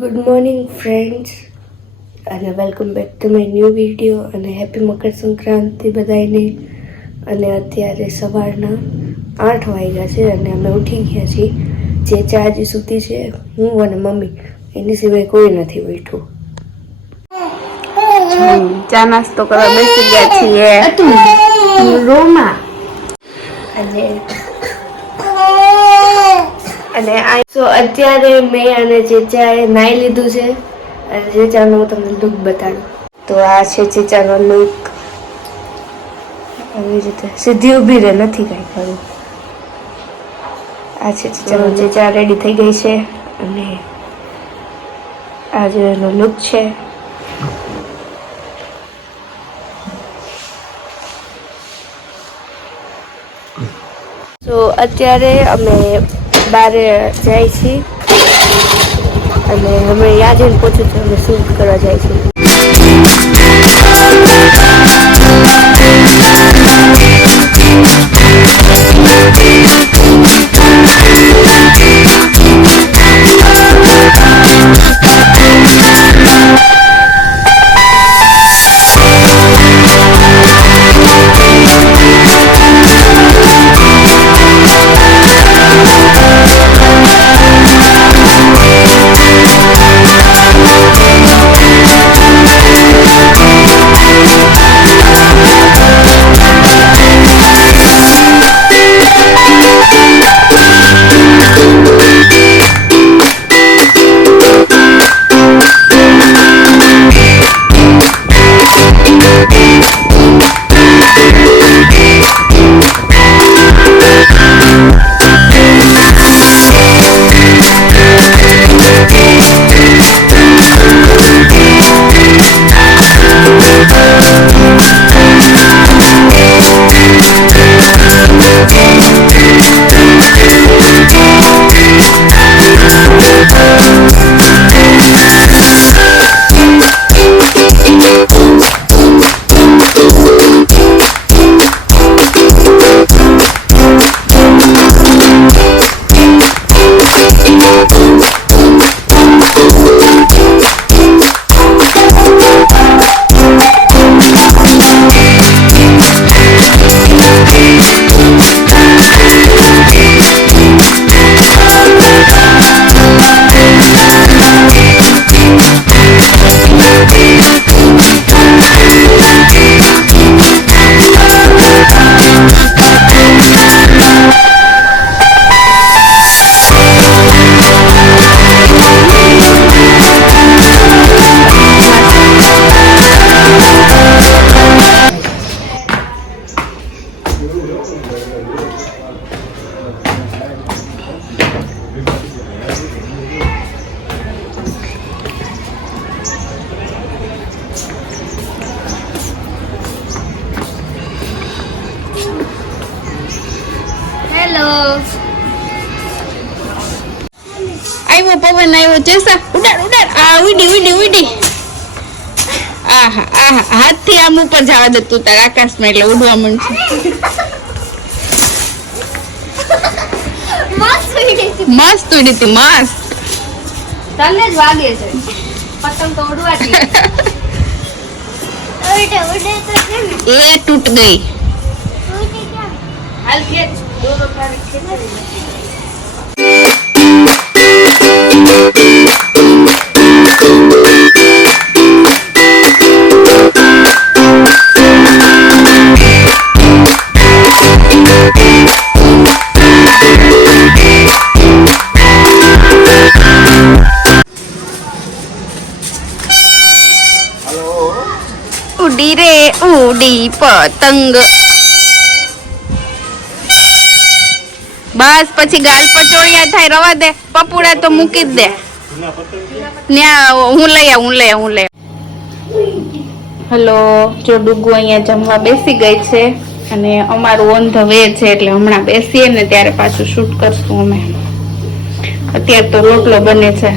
Good morning friends અને welcome back to my new video અને happy Makar Sankranti બધાને અને અત્યારે સવારના આઠ વાગ્યા છે અને અમે ઉઠી ગયા છીએ. જે ચાજી સૂતી છે હું અને મમ્મી. એની સિવાય કોઈ નથી બેઠું. ચા નાસ્તો કરવા બેસી ગયા છીએ. રોમા. અને અને આ સો અત્યારે મેં અને ચેચાએ નાઈ લીધું છે. અને ચેચાનો હું તમને લુક બતાડું. તો આ છે ચેચાનો લુક આવી રીતે. સીધી ઊભી રહે નથી કાંઈ કરવું આ છે ચેચાનો ચેચા રેડી થઈ ગઈ છે. અને આ જે એનો લુક છે. તો અત્યારે અમે બારે જાય છે. અને અમે યાદ પહોંચ્યું છે અમે શૂટ કરવા જાય છીએ આવ્યો પવન આવ્યો ચેસા ઉડાડ ઉડાડ. આ ઉડી ઉડી ઉડી. આહા આહા હાથથી આમ ઉપર જવા દે તું તાર આકાશમાં એટલે ઉડવા માંડશે. મસ્ત ઉડી હતી. મસ્ત તને જ વાગે છે. પતંગ તો ઉડવાતી ઉડે ઉડે તો એ તૂટ ગઈ. હાલ ખેંચ. દોરો તારે ખેંચાવી ઉડી રે ઉડી પતંગ. બસ, પછી ગાલ પચોળિયા થાય, રવા દે. પપુડા તો મૂકી જ દે. હું લઈ હું લઈ હું લઈ હલો, જો ડુગુ અહીંયા જમવા બેસી ગઈ છે અને અમારું ઓન ધ વે છે એટલે હમણાં બેસીએ ને ત્યારે પાછું શૂટ કરશું અમે. અત્યારે તો રોટલો બને છે.